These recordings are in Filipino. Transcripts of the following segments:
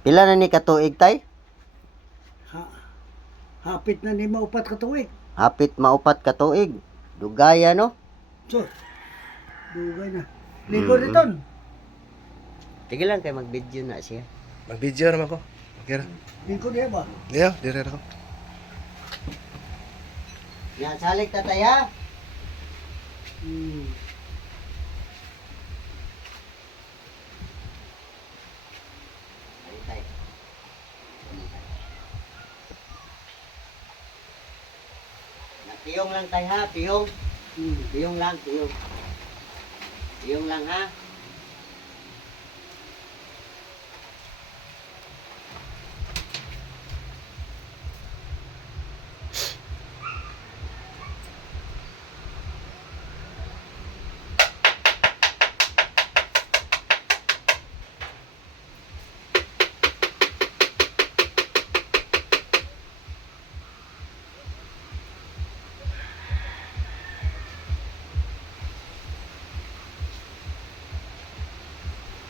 Pila na ni katuig tay? Ha, hapit na ni maupat ka tuig. Hapit maupat katuig. Dugaya no? So, dugay na. Ligo niton. Sige lang kay mag-video na siya. Mag-video naman ko. Okay ra. Ligo niya ba? Diyo, dire ra ko. Yan, salig tatay ha. Hmm. Ay, tay. Piyong lang tay ha, piyong. Hmm. Piyong lang, piyong. Piyong lang ha.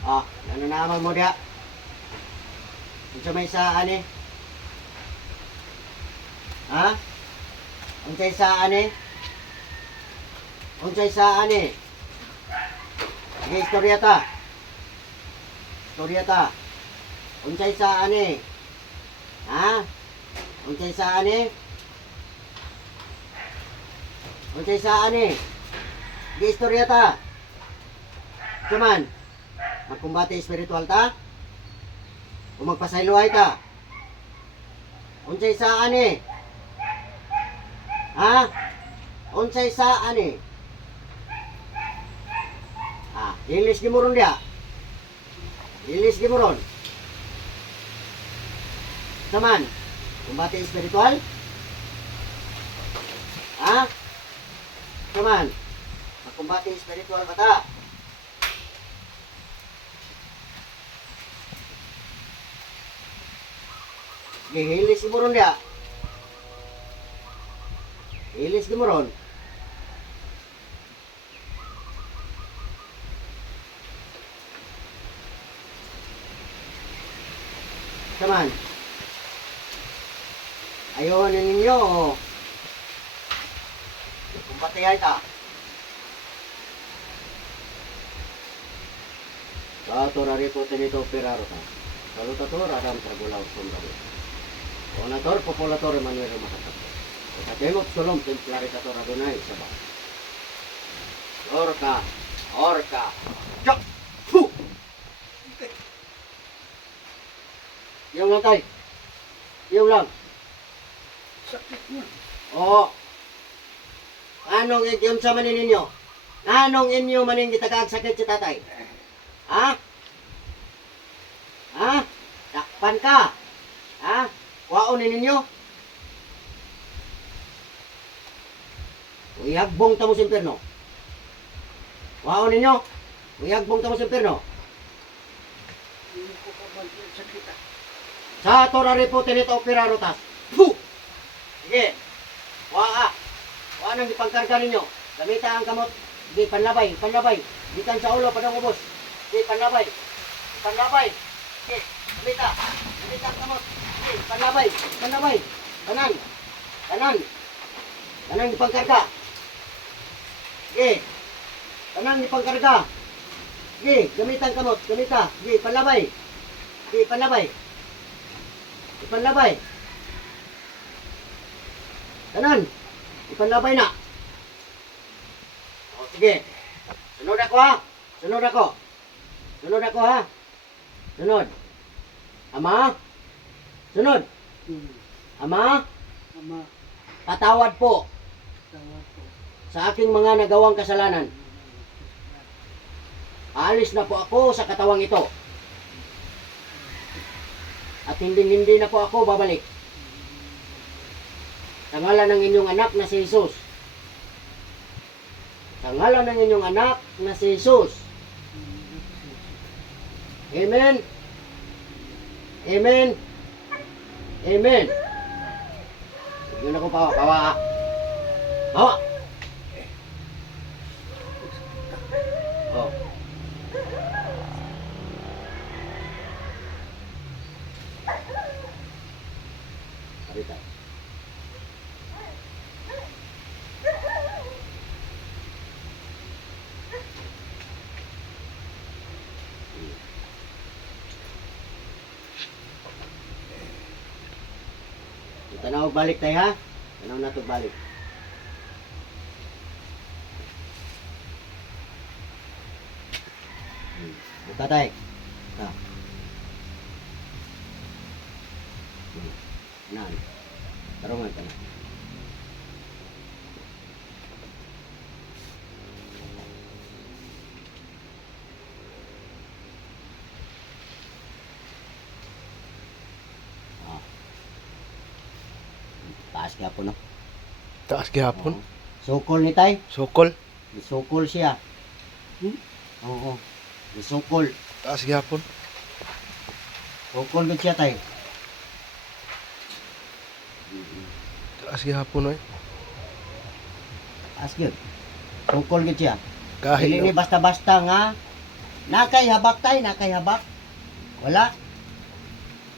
Oh, ano naman mo dia? Unsa may saan eh? Ha? Unsay saan eh? Unsay saan eh? Sige, istorya ta. Istorya ta. Unsay saan eh? Ha? Unsay saan eh? Unsay saan eh? Sige, istorya ta. Cuman, magkumbate espiritual ta? O magpasayloay ta? Unsay saan eh? Ha? Unsay saan eh? Ah, English gimuron dia. English gimuron. Taman, kumbate espiritual? Ha? Taman, magkumbate espiritual ba ta? Gihilis gimuron dia. Hilis gimuron. Taman. Ayaw na ninyo. Kumpatiyay ta. Sa torari po tinito piraro ta. Salutator Adam Tragulaw Sundaro. Onator populator Manuel Mahatat. Sa Demot Solom Templaricator Adonai Saba. Orca. Orca. Chok. Fu. Yung lang tay. Yung lang. Sakit na. Oo. Anong idiom sa manin ninyo? Anong inyo manin sakit si tatay? Ha? Ha? Takpan ka? Ha? Waonin ninyo? Uyagbong tamo sa impyerno. Waonin ninyo? Uyagbong tamo sa impyerno. Hindi ko pa ba sakit ah. Sa torari po tinito pirarotas. Puh! Sige. Waa. Waa nang ipangkarga ninyo. Gamita ang kamot. Sige, panlabay. Panlabay. Gikan sa ulo, padang ubos. Sige, panlabay. Panlabay. Sige, gamita. Gamita ang kamot. Sige, panlabay. Panlabay. Kanan. Kanan. Kanan ipangkarga. Sige. Kanan ipangkarga. Sige, gamita ang kamot. Gamita. Sige, panlabay. Sige, panlabay. Ipanlabay. Kanan. Ipanlabay na. O, sige. Sunod ako ha. Sunod ako. Sunod ako ha. Sunod. Ama. Sunod. Hmm. Ama. Ama, Patawad po tawad po. sa aking mga nagawang kasalanan. Aalis na po ako sa katawang ito. At hindi na po ako babalik. Sa ngalan ng inyong anak na si Jesus. Sa ngalan ng inyong anak na si Jesus. Amen. Amen. Amen. Yun ako pawa. Pawa. Pawa. Oh. Sorry tayo. Tanaw balik tayo ha. Tanaw na to balik. Buka tayo. Ha. Nan. Tarungan ka na. Ah. Taas kaya po no. Taas gihapon. Sukol ni tay. Sukol. Sukol siya. Oo. Sukol. Taas gihapon. Sukol gud siya tay. Taas gihapon oy. Asgyud. Sukol gud siya. Kahit Dili ni basta-basta nga nakay habak tay, nakay habak. Wala.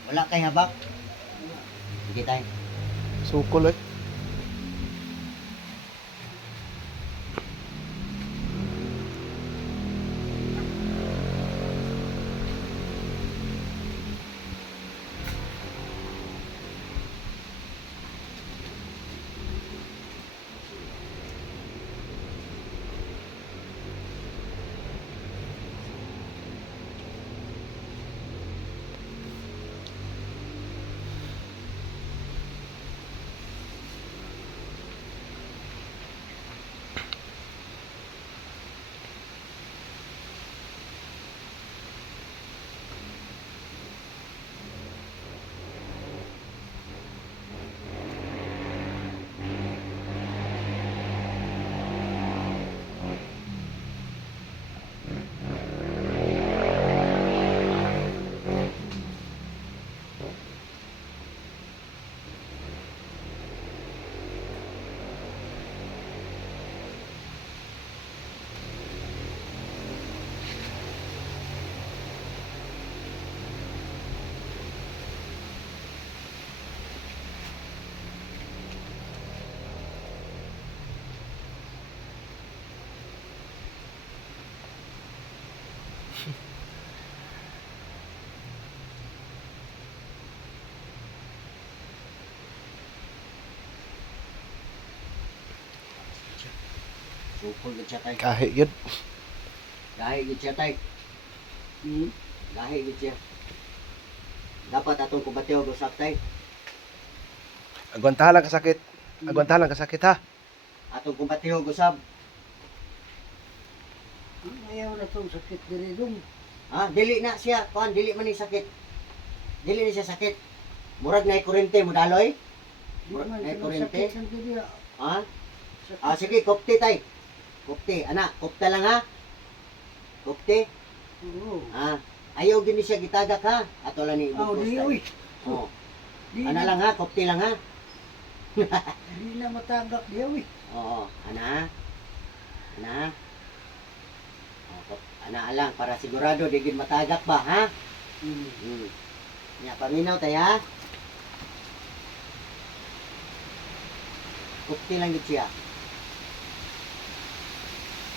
Wala kay habak. Sige tay. sukol oy. Sukol gud siya tay. Kahit yun. Gahi gud siya tay. Gahi gud siya. Dapat atong kubatew usap tay. Agwantahan lang kasakit. Agwantahan lang kasakit ha. Atong kubatew usab. Ayaw na itong sakit diri dong. Ha, dili na siya, kuan dili man ni sakit. Dili ni siya sakit. Murag na kurente mo daloy. Di man Ay, sila kurente? sakit lang diri. Ha? Ah sige, kopte tay. Kopte, ana, kopta lang ha. Kopte. Oo. Ha. Ayaw din ni siya gitagak ha. Ato lang ni Aw, ibukos di tay. uy. Oh. Di Ana na, lang ha, kopte lang ha. di na matagak di uy. Oo, ana. Ana. Ana lang para sigurado di gid matagak ba ha? Nya paminaw tay ha. Kupti lang gid siya.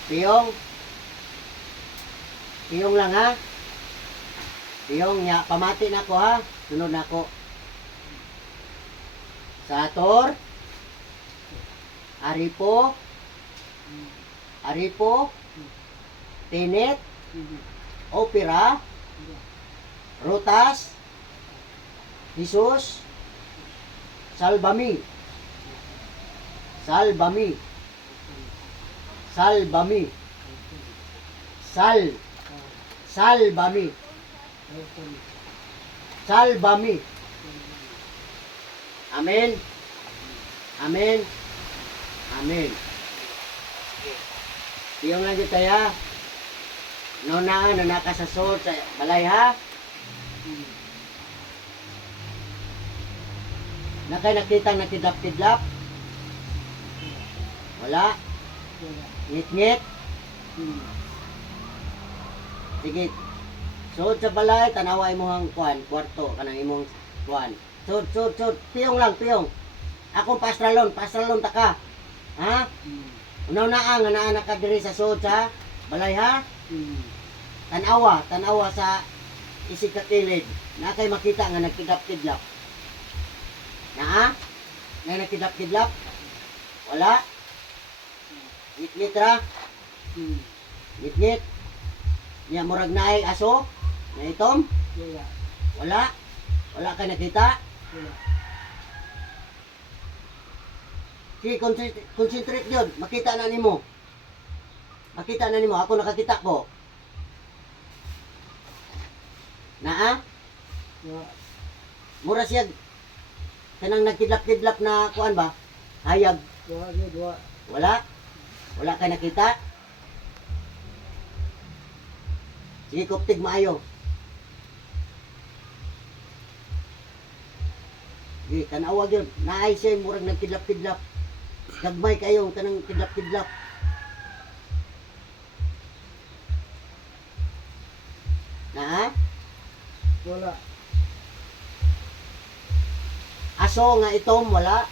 Piyong. Piyong lang ha. Piyong nya pamati na ko ha. Sunod na ko. Sator. Aripo. Aripo. Tinet. Opera. Rutas. Jesus. Salbami. Salbami. Salbami. Salbami. Salbami. Amen. Amen. Amen. Tiyong lang dito ya. Nona ka sa sod sa balay ha. Nakay nakita nakidlap-tidlap. Wala. Ngit-ngit. Sige. Sod sa balay, tanaway mo ang kuan, kwarto, kanang imong kuan. Sud. Piyong lang, piyong. Akong pastralon taka. Ha? Unaw na ang ana ka diri sa sud sa balay ha. Tanawa sa isig ka kilid. Na kay makita nga nagkidlap-kidlap. Na? Na nagkidlap-kidlap? Wala. Ngit-ngit ra. Ngit-ngit. Nya murag naay aso. Na itom? Wala. Wala ka nakita? Sige, concentrate yun. Makita na nimo. Ako nakakita ko. Naa? Mura siya. Kanang nagkidlap-kidlap na kuan ba? Hayag. Wala? Wala ka nakita? Sige, kuptig maayo. Sige, tanawa yun. Naay siya murag nagkidlap-kidlap. Gagmay kayo, kanang kidlap-kidlap. Na? Wala. Aso nga itom, wala.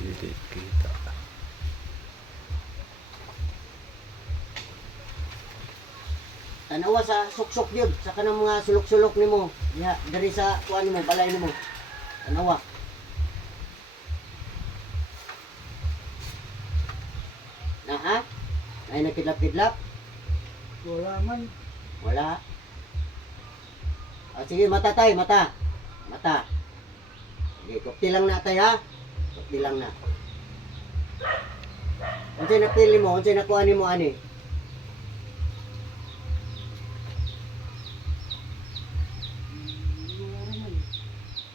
Hindi kita. Tanawa sa suksok yun, sa kanang mga sulok-sulok nimo. Ya, dari sa kuan mo, balay nimo. Tanawa. Na ha? Ay nakidlap-kidlap? Wala man. Wala. Sige, mata tay, mata. Sige, kupti lang na tay ha. Kupti lang na. Unsay napili mo, unsay nakuha nimo ani?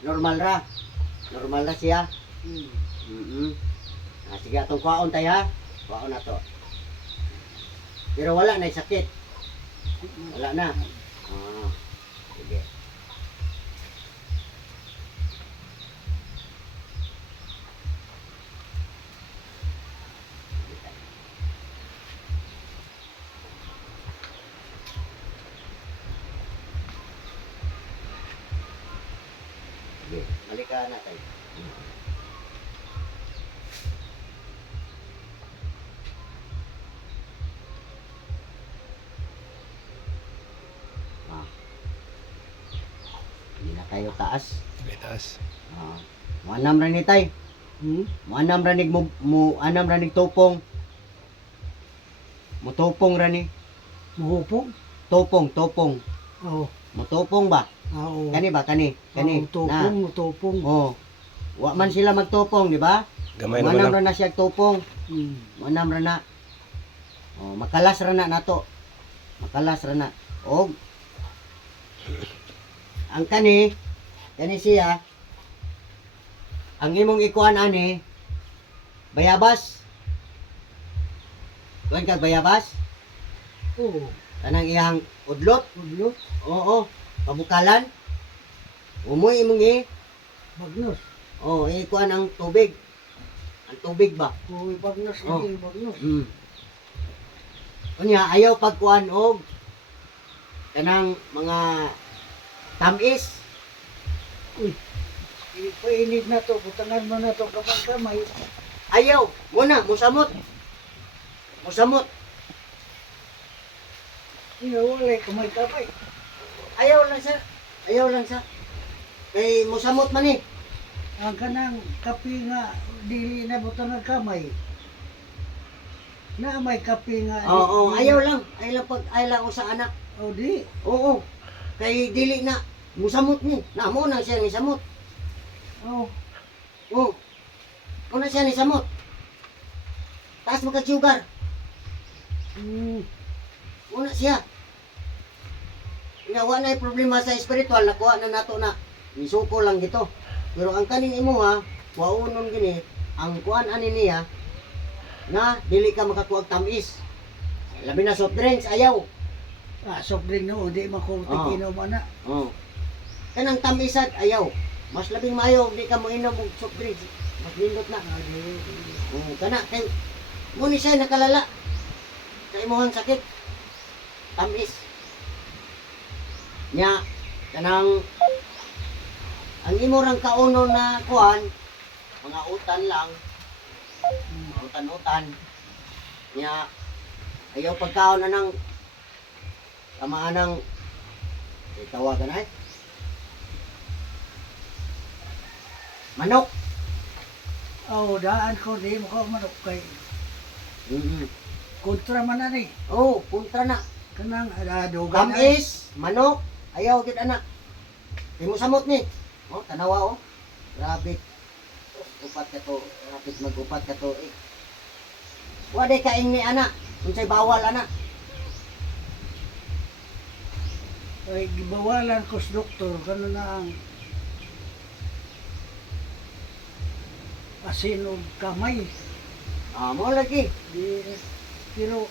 Normal ra siya. Sige, atong kuhaon tay ha. Kuhaon na to. Pero wala na sakit. Wala na. Sige. Sige, balik ka na tayo. Hindi na kayo taas. Taas. Muanam ra ni tay. Muanam ra nig mo anam ra nig tupong. Mutupong ra ni. Mahupong? Tupong. Oo. Mutupong ba? Oo. Kani ba kani? Kani. Tupong. Oh. Wa man sila magtupong, di ba? Gamay Manam naman ra na siya tupong. Mm. Manam ra na. Oh, makalas ra na nato. Makalas ra na. Og ang kani siya ang imong ikuan ani bayabas. Kuan ka bayabas? Oo. Kanang iyang udlot? Udlot. Oo. Pabukalan. Umoy imong Bagnos. oh, ikuan ang tubig. Ang tubig ba? Oo, bagnos. Oh. Bagnos. Unya ayaw pagkuan og kanang mga tamis. Ipainit na to. Butangan mo na to kapag kamay. Ayaw. Muna, musamot. Wala kamay. Ayaw lang sa. Kay musamot man eh. Ang kanang kapi nga dili na butangan kamay. Na may kapi nga. Oo, ayaw lang. Ayaw lang ko sa anak. O di. Oo. Kay dili na. Musamot ni. Namo na siya ni samot. Oo. Oo. Una siya ni samot. Taas magka-sugar. Una siya. Nga na problema sa spiritual, nakuha na nato na. Isuko lang gito. Pero ang kaning imo ha, waunon gini, ang kuan ani niya, na dili ka makakuha og tamis. Labi na soft drinks, ayaw. Soft drink no, di makutik inom ana. Oh. Kanang tamisad, ayaw. Mas labing maayo, di ka mo inom og soft drinks. Mas lindot na. Kana, kay, muni siya nakalala. Sa imuhang sakit. Tamis. Nya, Kanang ang imo rang kauno na kuan, mga utan lang, mga utan-utan. Nya ayaw pagkaon na ng tamaan ng tawagan ay manok. Oh, daan ko di mo ko manok kay Mm. kontra man na ni. Oh, punta na. Kanang dugan Kamis, manok, ayaw gid ana. Di mo samot ni. Oh, tanawa oh. Grabe. Upat ka to, rapid mag-upat ka to. Wa day kaing ni ana. Unsay bawal ana. ay gibawalan ko sa doktor kanon na ang asin og kamay. Ah, mo lagi. Di, pero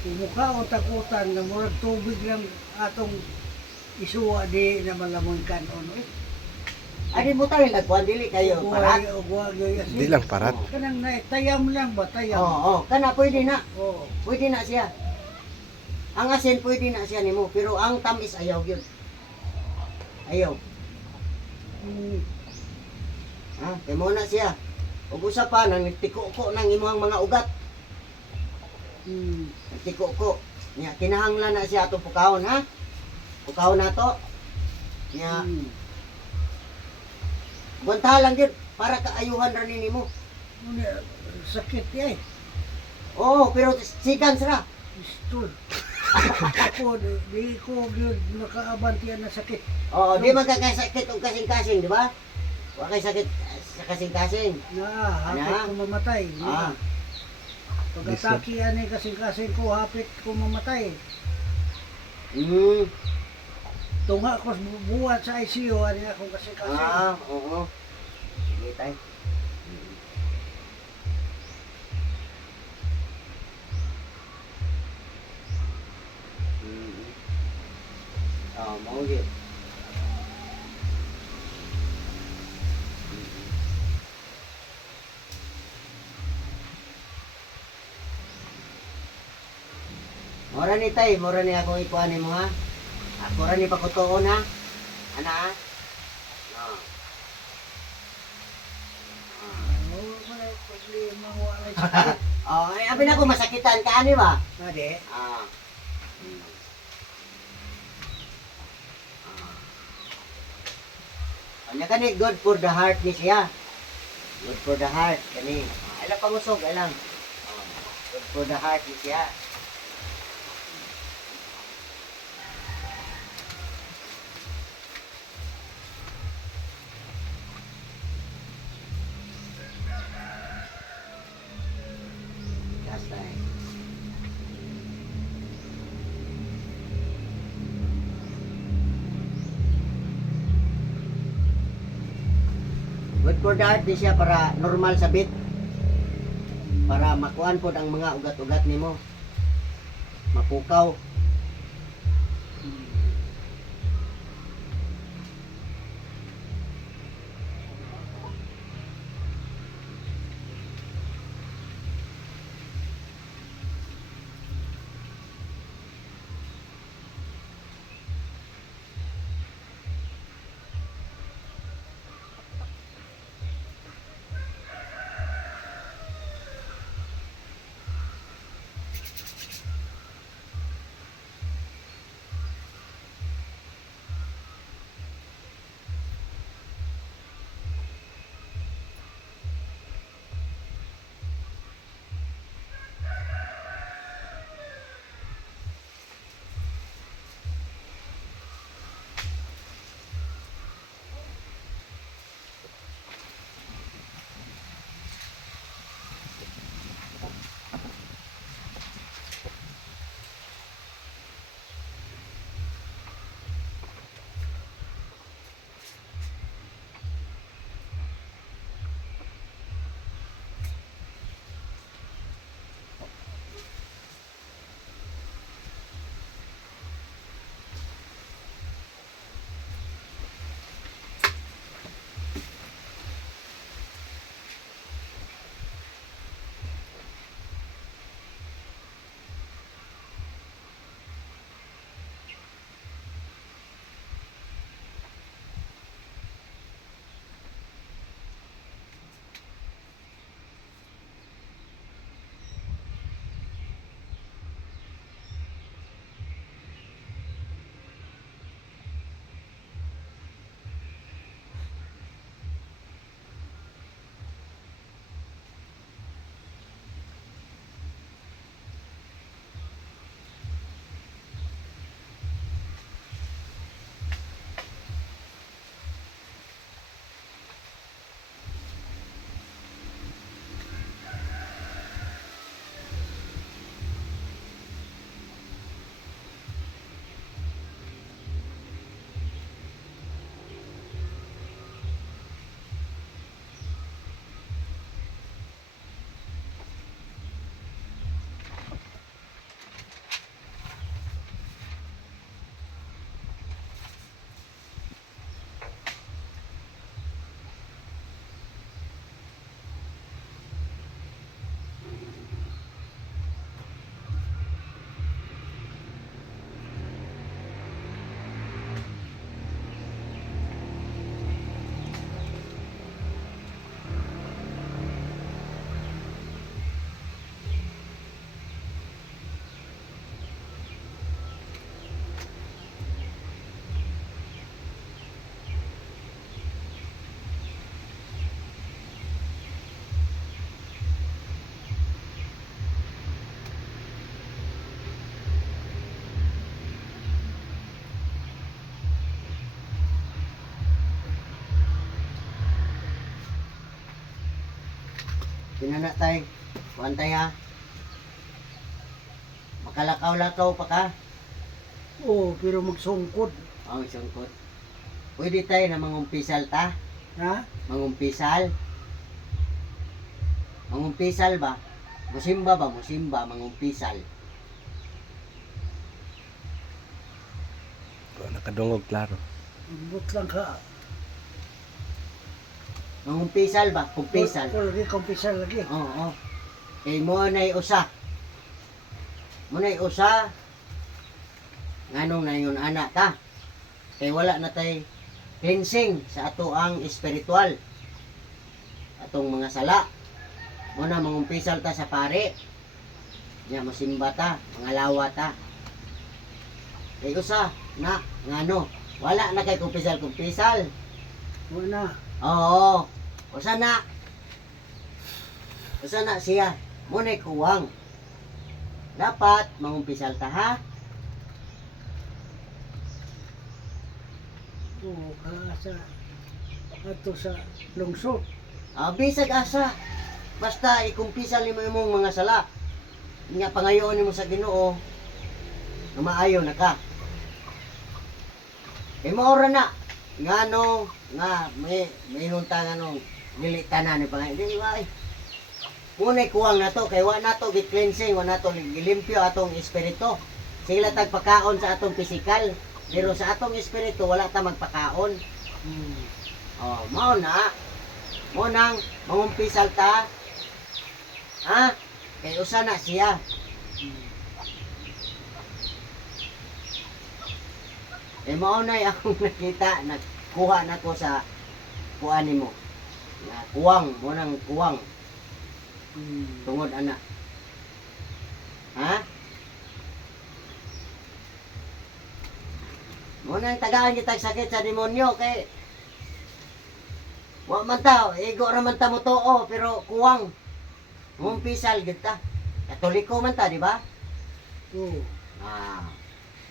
kumukha o takutan nga murag tubig lang atong isuwa di na malamon kanon. Adi mo tayo nagkuhan dili kayo parat. Di lang parat. Kanang na tayam lang ba tayam? Oo, kana pwede na. Oo. Pwede na siya. Ang asin pwede na siya nimo, pero ang tamis ayaw yun. Ayaw. Mm, Ha, kay mo na siya. Ug usa pa nang nagtiko-ko nang imong mga ugat. mm, Nagtiko-ko. Nya kinahanglan na siya atong pukawon ha. Pukawon na to. Nya mm. bunta lang gyud para kaayuhan ra nimo. Una, sakit eh. Oo, pero sigan sira. Pistol. Ako, di ko yun nakaabantiyan na sakit. Oo, di man ka kay sakit og kasing-kasing, di ba? Wa kay sakit sa kasing-kasing. Na, hapit Ana? ko mamatay. Ah. Pag-atake ani kasing-kasing ko, hapit ko mamatay. Mm. Tunga ko buhat sa ICU, ani akong kasing-kasing. Ah, oo. Sige tay. Ah, mau yun. Mora ni tay, mora ni ako ikuan mo ha. Ako ra ni pakutuon ha. Ana ha. Ah. Oo, wala problema, wala sakit. Oh, ay abi na ko masakitan ka ani ba? Ade, Ah. Kanya kani good for the heart ni siya. Good for the heart kani. Ala pangusog alang. Good for the heart ni siya. That's right. Good for the heart ni siya para normal sa bit. Para makuan pod ang mga ugat-ugat nimo. Mapukaw. Pinana tay. Kuantay ha. Makalakaw-lakaw pa ka. Oo, pero magsungkod. Oh, sungkot. Pwede tayo na mangumpisal ta? Ha? Mangumpisal? Mangumpisal ba? Musimba ba? Musimba, mangumpisal. Nakadungog, klaro. Ambot lang ka. Mangumpisal ba? Kumpisal. O lagi, kumpisal lagi. Oo. Eh, mo na'y usa. Mo na'y usa. Nganong na yun anak ta. Kay wala na tay cleansing sa ato ang espiritual. Atong mga sala. Mo na mangumpisal ta sa pare. Nya masimba ta, mangalawa ta. Kay usa na ngano, wala na kay kumpisal. Wala. Oo. Usa na. Usa na siya. Mo na'y kuwang. Dapat mangumpisal ta ha. Oo, sa ato sa lungsod. Bisag asa. Basta ikumpisal nimo imong mga sala. Nga pangayoon nimo sa Ginoo. Na maayo na ka. Kay maora na. Ngano nga may hinunta nganong dili tanan ni pangayoon. Dili wa. Munay kuwang na to kay wa nato gi-cleansing, wa nato gilimpyo atong espiritu. Sila tagpakaon sa atong pisikal, pero sa atong espiritu wala ta magpakaon. Oh, mao na. Mo nang mangumpisal ta. Ha? Kay usa na siya. Eh mao na akong nakita, nagkuha na ko sa kuan nimo. Na kuwang, mo nang kuwang. Tungod ana. Ha? Mo nang tagaan kita sakit sa demonyo kay wa man ta, ego ra man ta mo too, pero kuwang. Mumpisal gid ta. Katoliko man ta, di ba? Oo.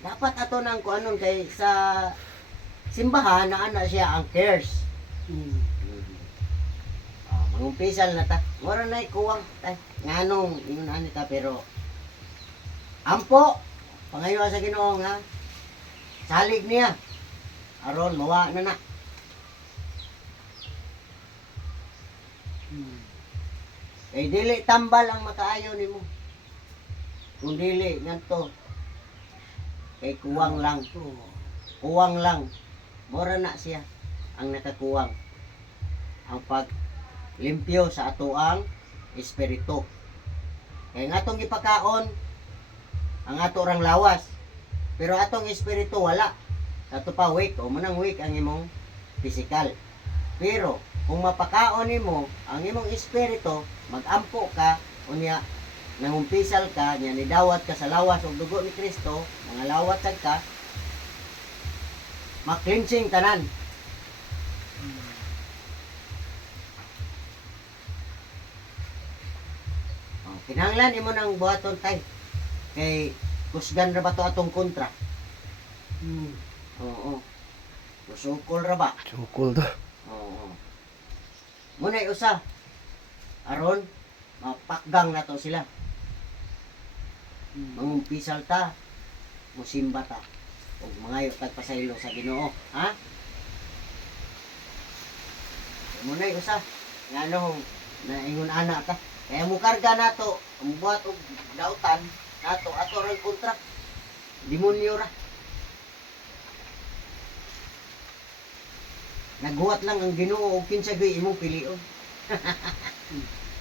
Dapat ato nang kuanon kay sa simbahan na ana siya ang cares. Mangumpisal na ta. Mura na kuwang tay. Nganong ingon ani ta pero ampo pangayo sa Ginoo nga salig niya. Aron mawa na na. Kay dili tambal ang makaayo nimo. Kung dili ngadto kay kuwang lang. Kuwang lang. Mura na siya ang nakakuwang. Ang pag limpyo sa atoang espiritu. Kaya nga atong ipakaon ang ato rang lawas. Pero atong espiritu wala. Ato pa weak o manang weak ang imong physical. Pero kung mapakaon nimo ang imong espiritu, magampo ka unya nangumpisal ka, nya nidawat ka sa lawas ug dugo ni Kristo, mga lawat sad ka, ma-cleansing tanan. Kinahanglan imo nang buhaton tay. Kay kusgan ra ba to atong kontra? Oo. Musukol ra ba? Sukol to. Oo. Munay usa. Aron mapakgang na to sila. Mangumpisal ta, musimba ta. Ug mangayo tagpasaylo sa Ginoo, ha? Munay usa. Ngano naingon ana ta. Kaya mo karga nato, ang buhat og dautan nato ato rang kontra. Demonyo ra. Naghuwat lang ang Ginoo og kinsa gyud imong pilion.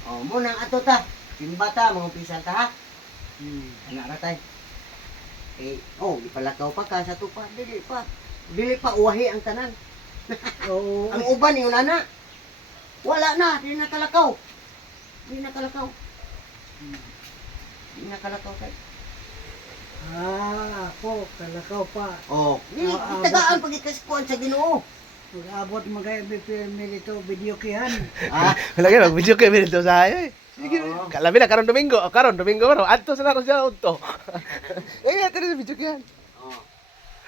Oh, mo nang ato ta. Simba ta, mangumpisal ta ha. Ana ra tay. Ipalakaw pa ka sa tupa, dili pa. Dili pa uwahi ang tanan. Oo. Ang uban yun ana. Wala na, di nakalakaw. Di nakalakaw. Di nakalakaw tay. Ako, kalakaw pa. Oh, di tagaan pagikaskuan sa Ginoo. Mag-abot mga milito video kihan. Wala kayo, mag-video kayo dito sa ayo eh. Sige, Oo. kalabi na, karon Domingo, karon Domingo, adto sa ako siya, adto. Eh, ito na sa video kayo.